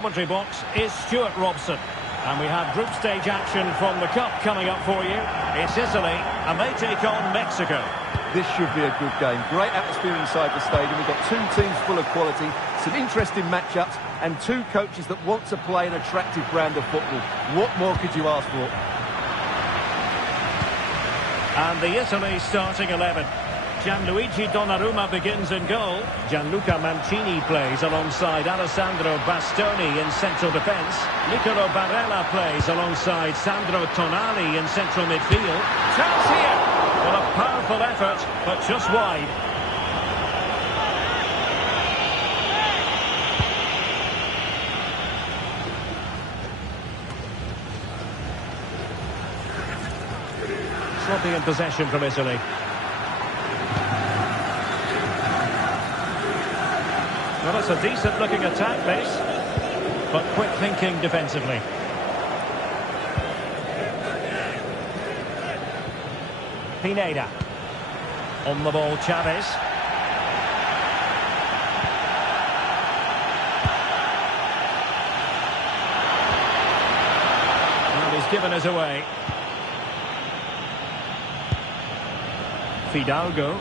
Commentary box is Stuart Robson, and we have group stage action from the Cup coming up for you. It's Italy, and they take on Mexico. This should be a good game. Great atmosphere inside the stadium. We've got two teams full of quality, some interesting matchups, and two coaches that want to play an attractive brand of football. What more could you ask for? And the Italy starting 11. Gianluigi Donnarumma begins in goal. Gianluca Mancini plays alongside Alessandro Bastoni in central defence. Nicolo Barella plays alongside Sandro Tonali in central midfield. Chance here! Well, a powerful effort, but just wide. Sloppy in possession from Italy. Well, it's a decent-looking attack, this, but quick thinking defensively. Pineda. On the ball, Chavez. And he's given us away. Fidalgo.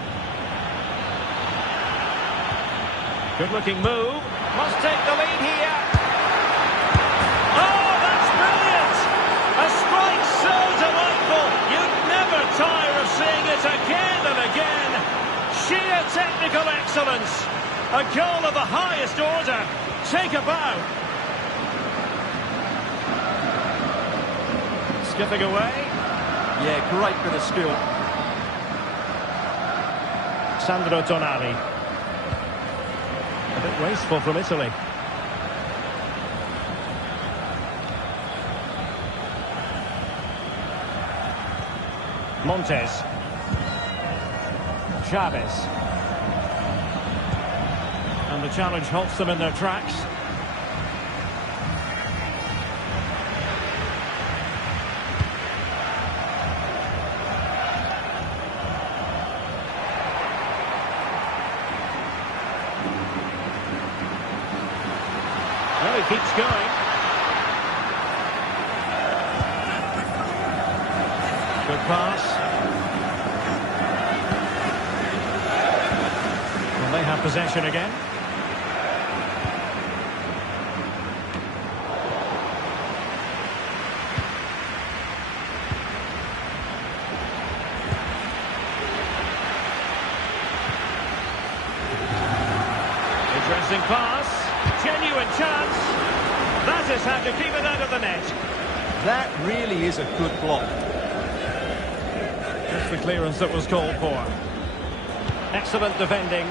Good-looking move. Must take the lead here. Oh, that's brilliant! A strike so delightful. You'd never tire of seeing it again and again. Sheer technical excellence. A goal of the highest order. Take a bow. Skipping away. Yeah, great bit of skill. Sandro Tonali. A bit wasteful from Italy. Montes. Chavez. And the challenge halts them in their tracks. Well, he keeps going. Good pass. Well, they have possession again. Interesting pass. Genuine chance. That is how to keep it out of the net. That really is a good block. That's the clearance that was called for. Excellent defending.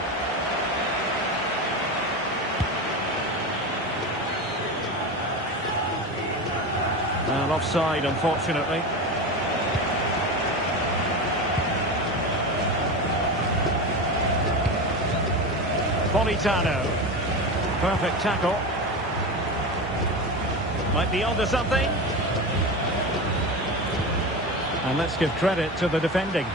And offside, unfortunately. Politano. Perfect tackle. Might be onto something. And let's give credit to the defending.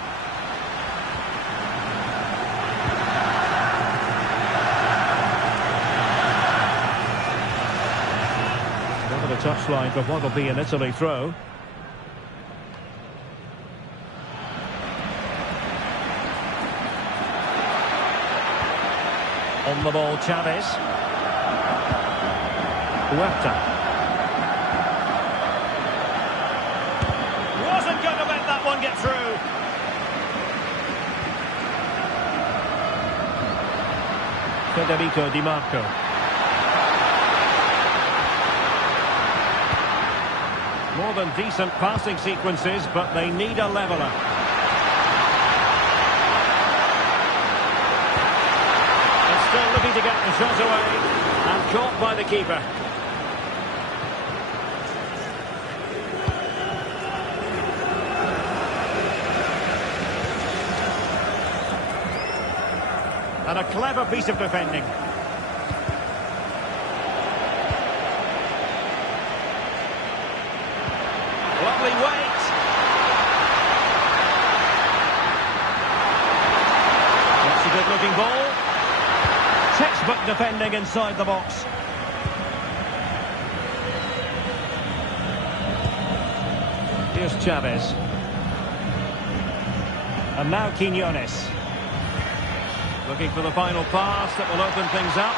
Over the touchline for what will be an Italy throw. On the ball, Chavez. Huerta. Wasn't going to let that one get through. Federico Di Marco. More than decent passing sequences, but they need a leveller. And still looking to get the shot away, and caught by the keeper. And a clever piece of defending. Lovely weight. That's a good-looking ball. Textbook defending inside the box. Here's Chavez. And now Quiñones. Looking for the final pass that will open things up.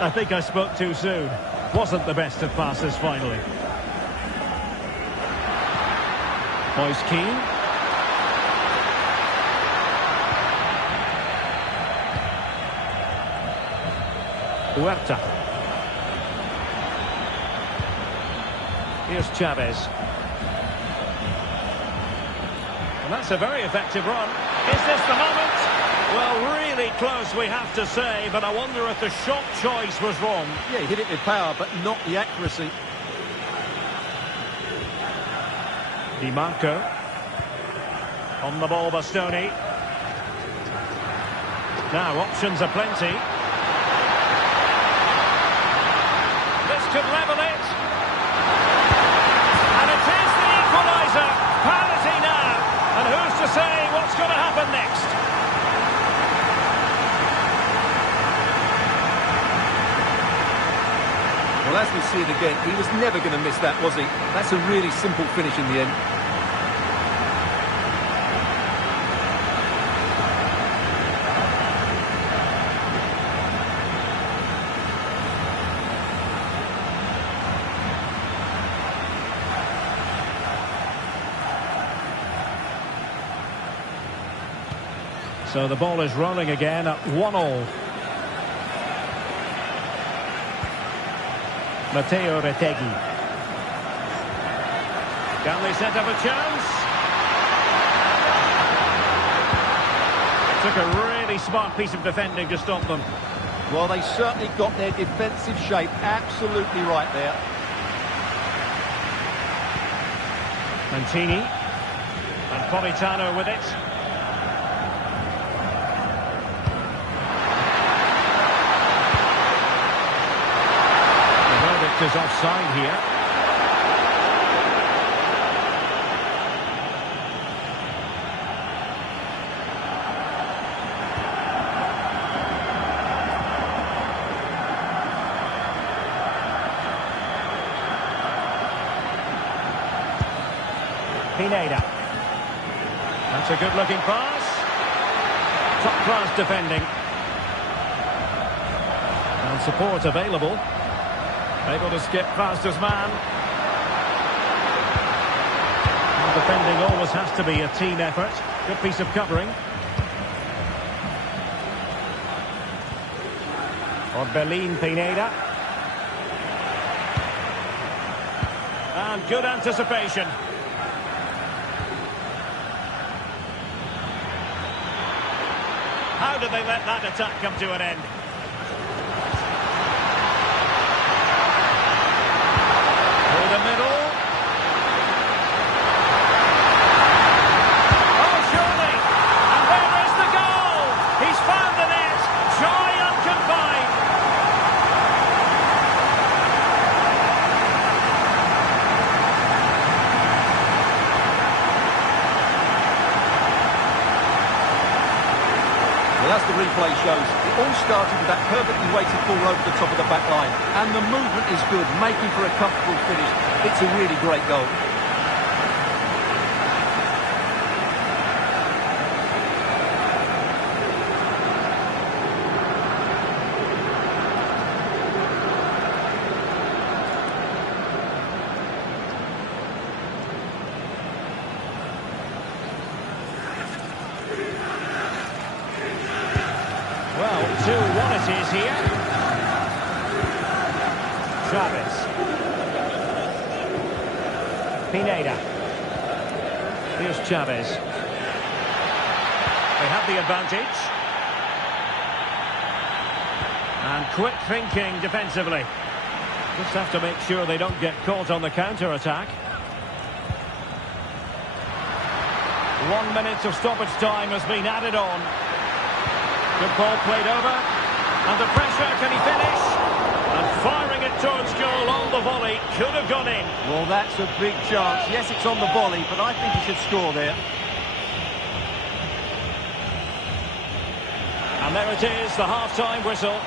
I think I spoke too soon. Wasn't the best of passes finally. Moise Keane. Huerta. Here's Chavez. And that's a very effective run. Is this the moment? Well, really close, we have to say, but I wonder if the shot choice was wrong. Yeah, he hit it with power, but not the accuracy. Di Marco. On the ball, Bastoni. Now, options are plenty. This could level it. And it is the equaliser. Parity now. And who's to say what's going to happen next? Well, as we see it again, he was never going to miss that, was he? That's a really simple finish in the end. So the ball is rolling again at 1-1. Matteo Retegui. Can they set up a chance? Took a really smart piece of defending to stop them. Well, they certainly got their defensive shape absolutely right there. Mancini. And Politano with it. Is offside here. Pineda. That's a good-looking pass. Top-class defending. And support available. Able to skip past his man. Well, defending always has to be a team effort. Good piece of covering. Orbelin Pineda. And good anticipation. How did they let that attack come to an end? The middle. Oh, surely. And there is the goal. He's found the net. Joy unconfined. Well, as the replay shows, it all started with that perfectly weighted ball over the top of the back line. And the movement is good, making for a comfortable finish. It's a really great goal. Well, 2-1 it is here. Chavez. Pineda. Here's Chavez. They have the advantage. And quick thinking defensively. Just have to make sure they don't get caught on the counter-attack. 1 minute of stoppage time has been added on. Good ball played over. Under pressure, can he finish? And firing it towards goal on the volley. Could have gone in. Well, that's a big chance. Yes, it's on the volley, but I think he should score there. And there it is, the half-time whistle.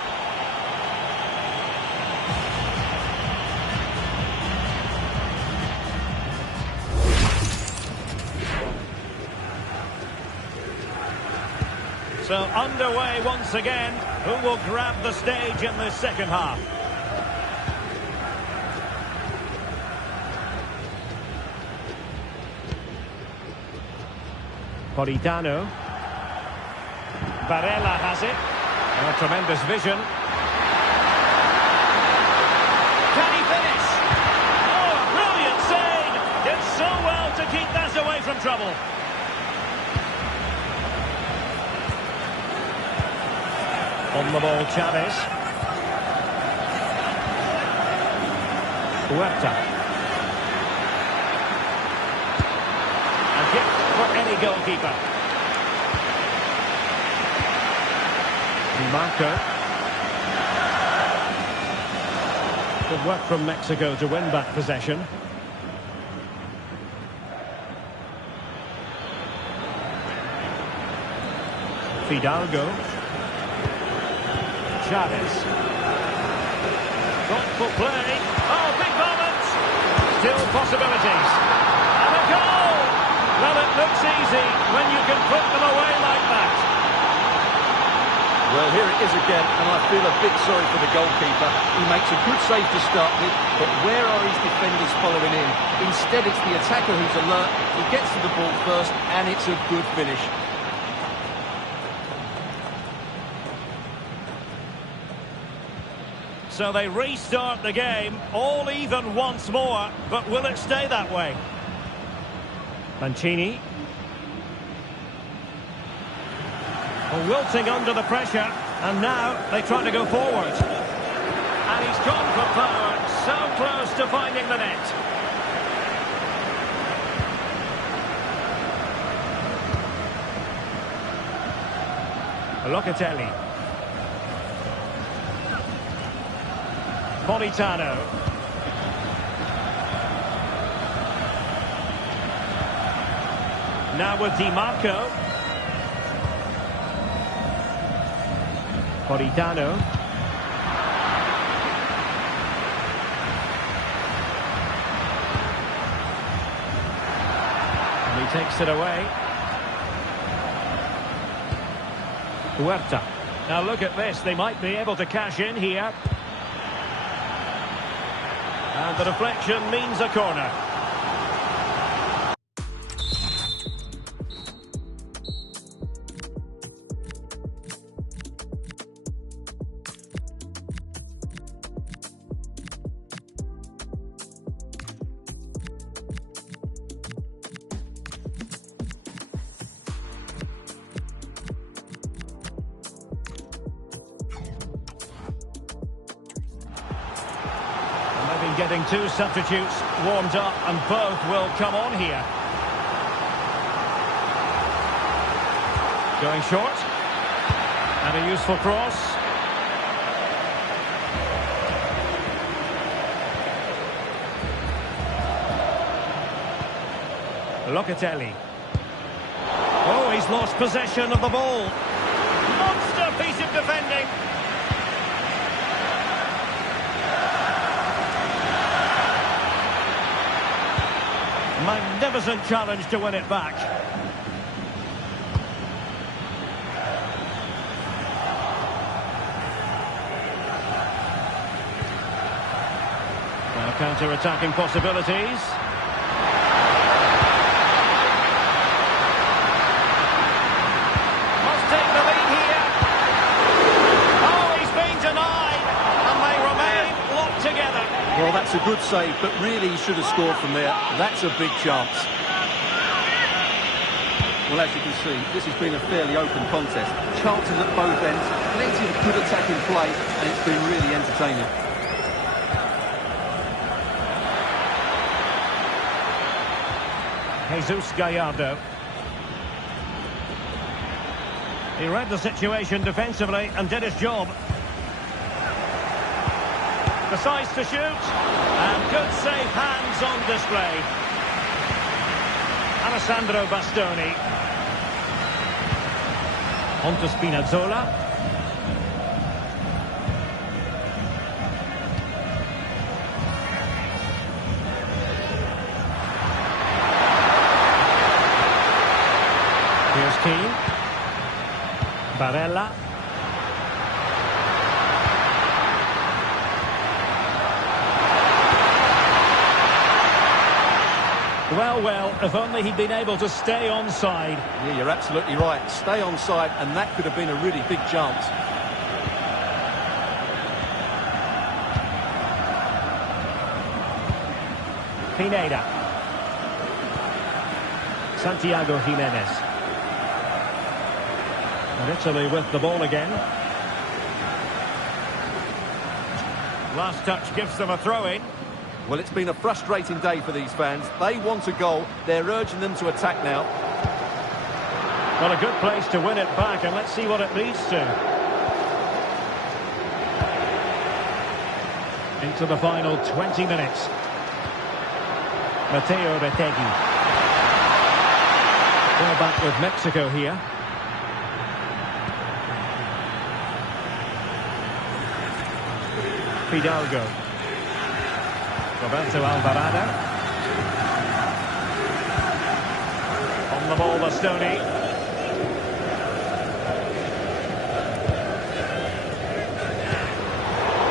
So underway once again. Who will grab the stage in the second half? Politano. Barella has it. A tremendous vision. Can he finish? Oh, brilliant save! Did so well to keep that away from trouble. On the ball, Chavez. Huerta. A gift for any goalkeeper. Marco. Good work from Mexico to win back possession. Fidalgo. Chavez. Thoughtful play. Oh, big moment. Still possibilities. And a goal! Well, it looks easy when you can put them away like that. Well, here it is again, and I feel a bit sorry for the goalkeeper. He makes a good save to start with, but where are his defenders following in? Instead, it's the attacker who's alert. He gets to the ball first, and it's a good finish. So they restart the game, all even once more, but will it stay that way? Mancini. Wilting under the pressure, and now they try to go forward. And he's gone for power, so close to finding the net. Locatelli. Politano. Now with Di Marco. Politano. And he takes it away. Huerta. Now look at this, they might be able to cash in here. And the deflection means a corner. Getting two substitutes warmed up, and both will come on here. Going short. And a useful cross. Locatelli. Oh, he's lost possession of the ball. Monster piece of defending. Magnificent challenge to win it back. Now counter-attacking possibilities. Must take the lead here. Oh, he's been denied, and they remain locked together. Well, that's a good save, but really he should have scored from there. That's a big chance. Well, as you can see, this has been a fairly open contest. Chances at both ends, plenty of good attacking play, and it's been really entertaining. Jesus Gallardo. He read the situation defensively and did his job. Decides to shoot, and good safe hands on display. Alessandro Bastoni. On to Spinazzola. Here's Keane. Barella. Well, if only he'd been able to stay onside. Yeah, you're absolutely right. Stay onside, and that could have been a really big chance. Pineda. Santiago Jimenez. And Italy with the ball again. Last touch gives them a throw-in. Well, it's been a frustrating day for these fans. They want a goal. They're urging them to attack now. Well, a good place to win it back, and let's see what it leads to. Into the final 20 minutes. Matteo Retegui. Well, back with Mexico here. Fidalgo. Roberto Alvarado. On the ball, Bastoni.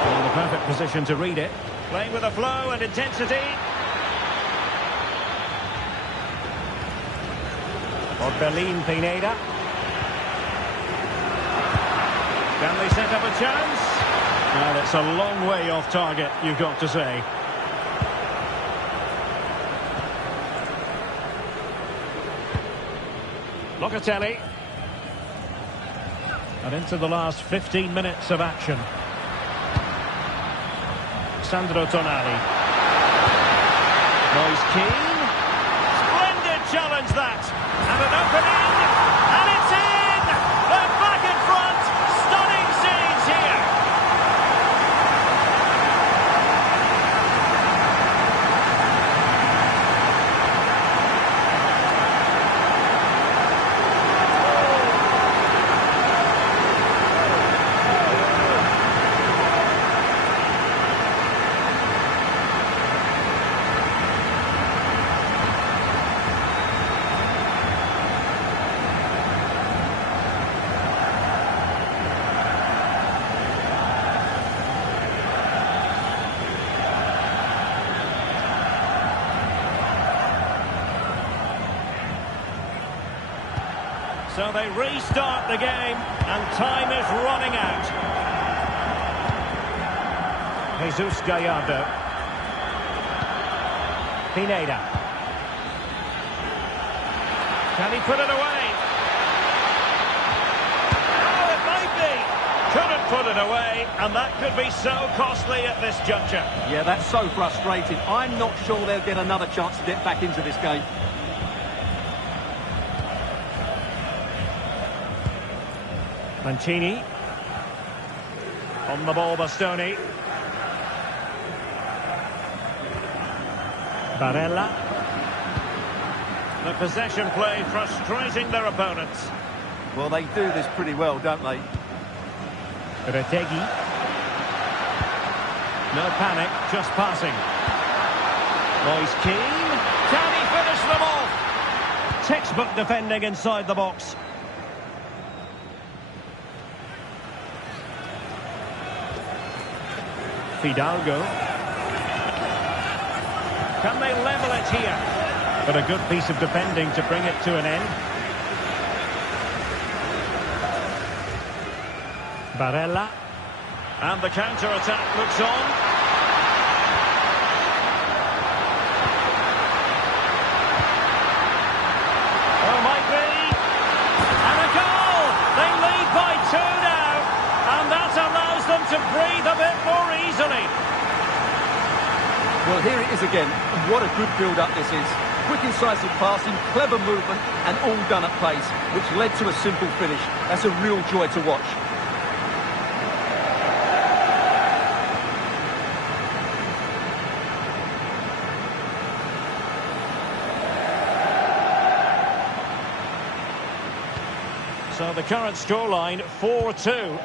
In the perfect position to read it. Playing with a flow and intensity. Orbelin Pineda. Can they set up a chance? Well, it's a long way off target, you've got to say. Ltaly. And into the last 15 minutes of action. Sandro Tonali. Moise Keane. Splendid challenge that. And an opening. And it's in! They're back in front. Stunning scenes here. So they restart the game, and time is running out. Jesus Gallardo. Pineda. Can he put it away? Oh, it might be. Couldn't put it away, and that could be so costly at this juncture. Yeah, that's so frustrating. I'm not sure they'll get another chance to get back into this game. Mancini. On the ball, Bastoni. Barella. The possession play frustrating their opponents. Well, they do this pretty well, don't they? Retegui. No panic, just passing. Moise Keane. Can he finish them off? Textbook defending inside the box. Fidalgo. Can they level it here? But a good piece of defending to bring it to an end. Barella. And the counter-attack looks on. Oh, might be. And a goal! They lead by 2 now. And that allows them to breathe a bit more easily. Well, here it is again. What a good build-up this is. Quick, incisive passing, clever movement, and all done at pace, which led to a simple finish. That's a real joy to watch. So the current scoreline, 4-2.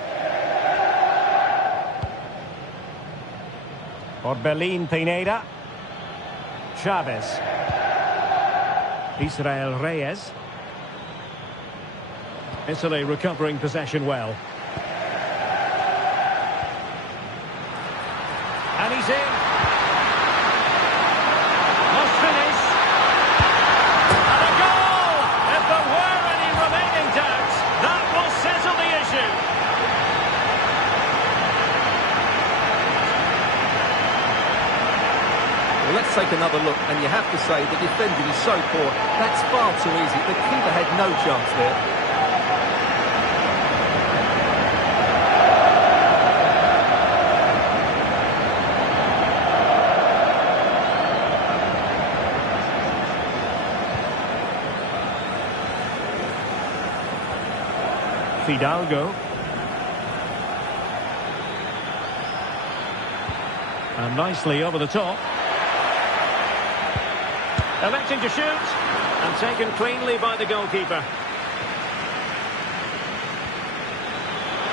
Orbelin Pineda. Chavez. Israel Reyes. Italy recovering possession well. And he's in. Must finish. And a goal! If there were any remaining doubts, that will settle the issue. Well, let's take another look, and you have to say the defending is so poor. That's far too easy. The keeper had no chance there. Fidalgo. And nicely over the top. Electing to shoot. And taken cleanly by the goalkeeper.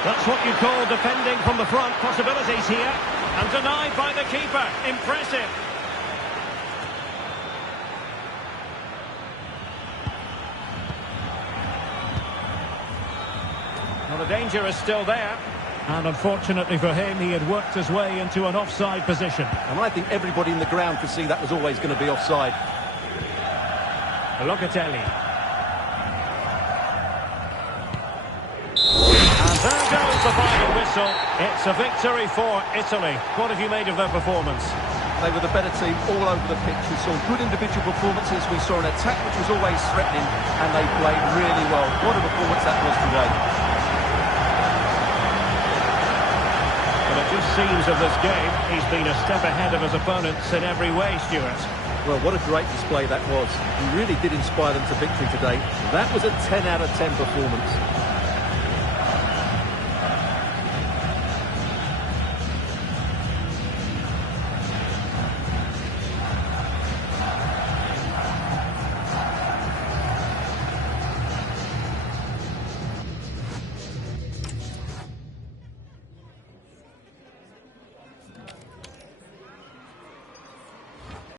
That's what you call defending from the front. Possibilities here. And denied by the keeper. Impressive. Well, the danger is still there. And unfortunately for him, he had worked his way into an offside position. And I think everybody in the ground could see that was always going to be offside. ltaly. And there goes the final whistle. It's a victory for Italy. What have you made of their performance? They were the better team all over the pitch. We saw good individual performances. We saw an attack which was always threatening, and they played really well. What a performance that was today. But it just seems of this game, he's been a step ahead of his opponents in every way, Stuart. Well, what a great display that was. He really did inspire them to victory today. That was a 10 out of 10 performance.